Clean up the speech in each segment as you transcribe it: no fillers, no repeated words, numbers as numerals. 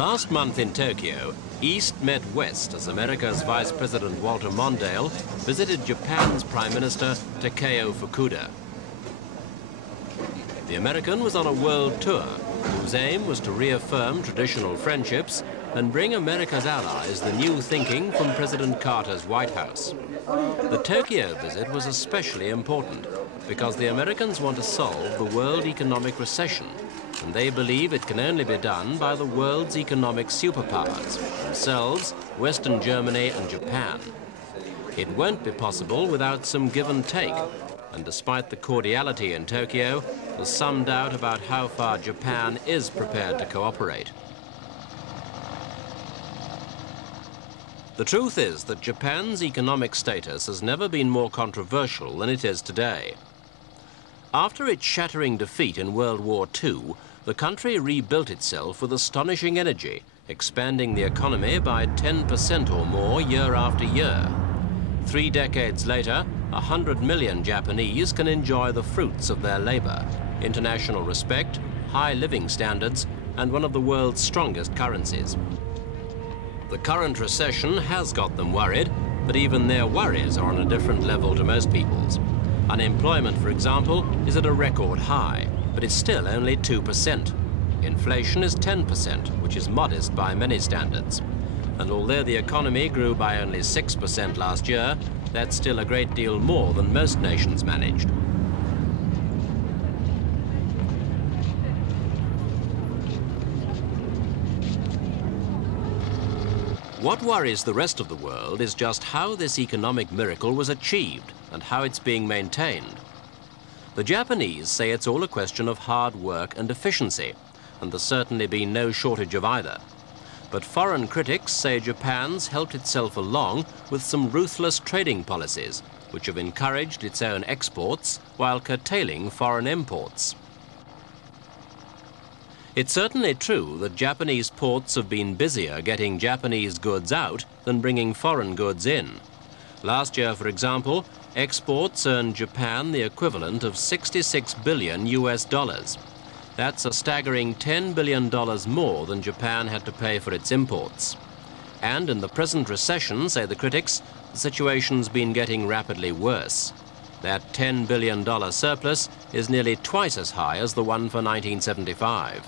Last month in Tokyo, East met West as America's Vice President Walter Mondale visited Japan's Prime Minister Takeo Fukuda. The American was on a world tour whose aim was to reaffirm traditional friendships and bring America's allies the new thinking from President Carter's White House. The Tokyo visit was especially important because the Americans want to solve the world economic recession, and they believe it can only be done by the world's economic superpowers, themselves, Western Germany and Japan. It won't be possible without some give and take, and despite the cordiality in Tokyo, there's some doubt about how far Japan is prepared to cooperate. The truth is that Japan's economic status has never been more controversial than it is today. After its shattering defeat in World War II, the country rebuilt itself with astonishing energy, expanding the economy by 10% or more year after year. 3 decades later, 100 million Japanese can enjoy the fruits of their labor, international respect, high living standards, and one of the world's strongest currencies. The current recession has got them worried, but even their worries are on a different level to most people's. Unemployment, for example, is at a record high, but it's still only 2%. Inflation is 10%, which is modest by many standards. And although the economy grew by only 6% last year, that's still a great deal more than most nations managed. What worries the rest of the world is just how this economic miracle was achieved and how it's being maintained. The Japanese say it's all a question of hard work and efficiency, and there's certainly been no shortage of either. But foreign critics say Japan's helped itself along with some ruthless trading policies, which have encouraged its own exports while curtailing foreign imports. It's certainly true that Japanese ports have been busier getting Japanese goods out than bringing foreign goods in. Last year, for example, exports earned Japan the equivalent of $66 billion US. That's a staggering $10 billion more than Japan had to pay for its imports. And in the present recession, say the critics, the situation's been getting rapidly worse. That $10 billion surplus is nearly twice as high as the one for 1975.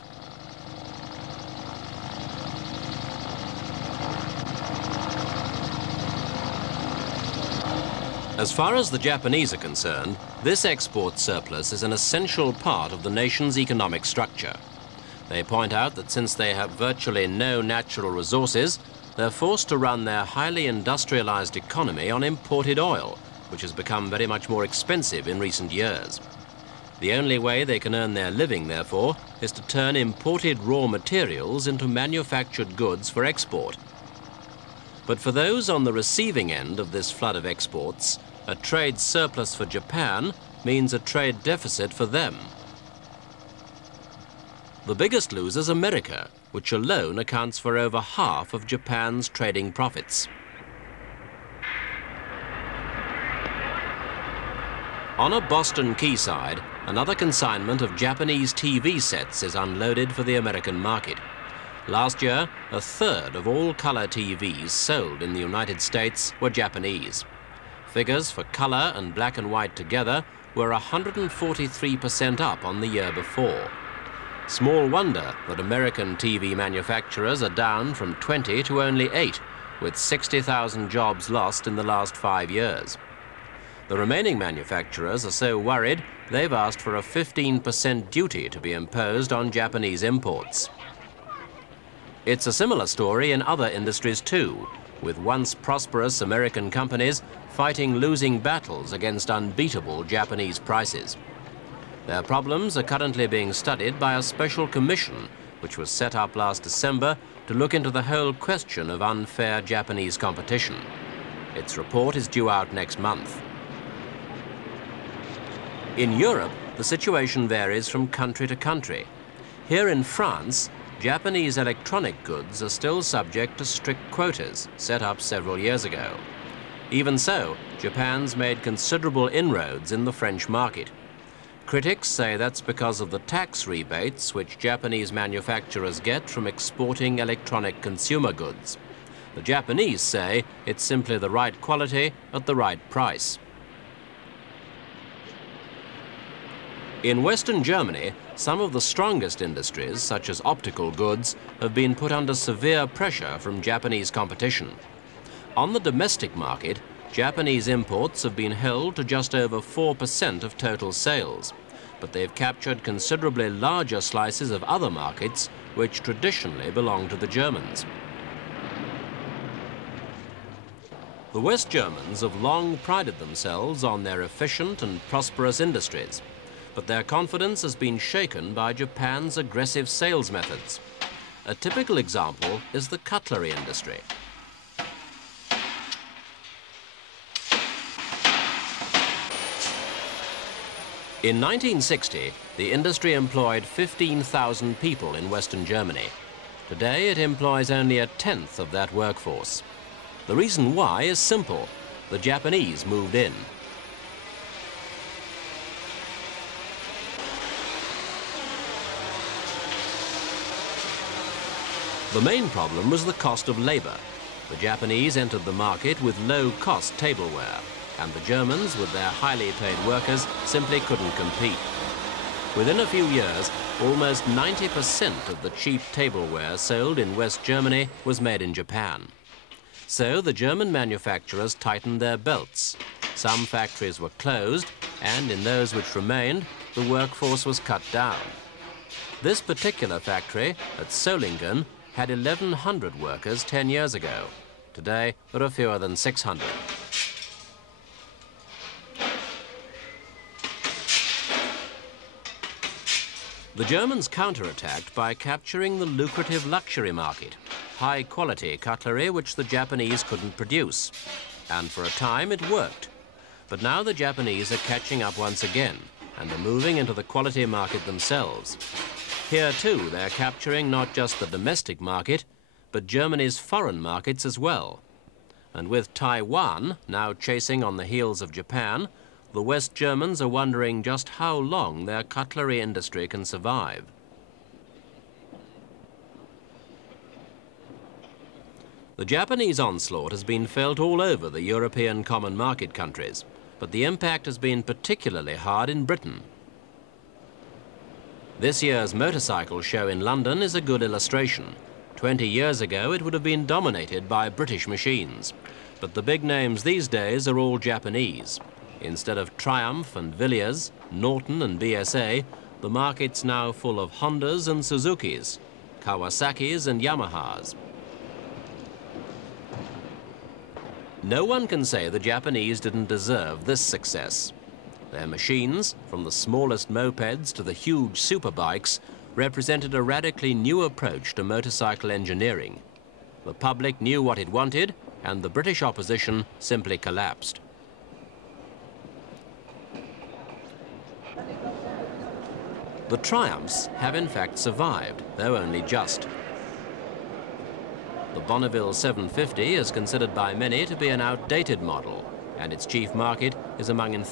As far as the Japanese are concerned, this export surplus is an essential part of the nation's economic structure. They point out that since they have virtually no natural resources, they're forced to run their highly industrialized economy on imported oil, which has become very much more expensive in recent years. The only way they can earn their living, therefore, is to turn imported raw materials into manufactured goods for export. But for those on the receiving end of this flood of exports, a trade surplus for Japan means a trade deficit for them. The biggest loser is America, which alone accounts for over half of Japan's trading profits. On a Boston quayside, another consignment of Japanese TV sets is unloaded for the American market. Last year, 1/3 of all color TVs sold in the United States were Japanese. Figures for color and black and white together were 143% up on the year before. Small wonder that American TV manufacturers are down from 20 to only 8, with 60,000 jobs lost in the last 5 years. The remaining manufacturers are so worried they've asked for a 15% duty to be imposed on Japanese imports. It's a similar story in other industries too, with once prosperous American companies fighting losing battles against unbeatable Japanese prices. Their problems are currently being studied by a special commission, which was set up last December to look into the whole question of unfair Japanese competition. Its report is due out next month. In Europe, the situation varies from country to country. Here in France, Japanese electronic goods are still subject to strict quotas set up several years ago. Even so, Japan's made considerable inroads in the French market. Critics say that's because of the tax rebates which Japanese manufacturers get from exporting electronic consumer goods. The Japanese say it's simply the right quality at the right price. In Western Germany, some of the strongest industries, such as optical goods, have been put under severe pressure from Japanese competition. On the domestic market, Japanese imports have been held to just over 4% of total sales, but they've captured considerably larger slices of other markets which traditionally belong to the Germans. The West Germans have long prided themselves on their efficient and prosperous industries, but their confidence has been shaken by Japan's aggressive sales methods. A typical example is the cutlery industry. In 1960, the industry employed 15,000 people in Western Germany. Today, it employs only a tenth of that workforce. The reason why is simple. The Japanese moved in. The main problem was the cost of labor. The Japanese entered the market with low-cost tableware, and the Germans, with their highly paid workers, simply couldn't compete. Within a few years, almost 90% of the cheap tableware sold in West Germany was made in Japan. So the German manufacturers tightened their belts. Some factories were closed, and in those which remained, the workforce was cut down. This particular factory at Solingen had 1,100 workers 10 years ago. Today, there are fewer than 600. The Germans counterattacked by capturing the lucrative luxury market, high-quality cutlery which the Japanese couldn't produce. And for a time, it worked. But now the Japanese are catching up once again and are moving into the quality market themselves. Here, too, they're capturing not just the domestic market, but Germany's foreign markets as well. And with Taiwan now chasing on the heels of Japan, the West Germans are wondering just how long their cutlery industry can survive. The Japanese onslaught has been felt all over the European common market countries, but the impact has been particularly hard in Britain. This year's motorcycle show in London is a good illustration. 20 years ago, it would have been dominated by British machines, but the big names these days are all Japanese. Instead of Triumph and Villiers, Norton and BSA, the market's now full of Hondas and Suzukis, Kawasaki's and Yamahas. No one can say the Japanese didn't deserve this success. Their machines, from the smallest mopeds to the huge superbikes, represented a radically new approach to motorcycle engineering. The public knew what it wanted, and the British opposition simply collapsed. The Triumphs have in fact survived, though only just. The Bonneville 750 is considered by many to be an outdated model, and its chief market is among enthusiasts.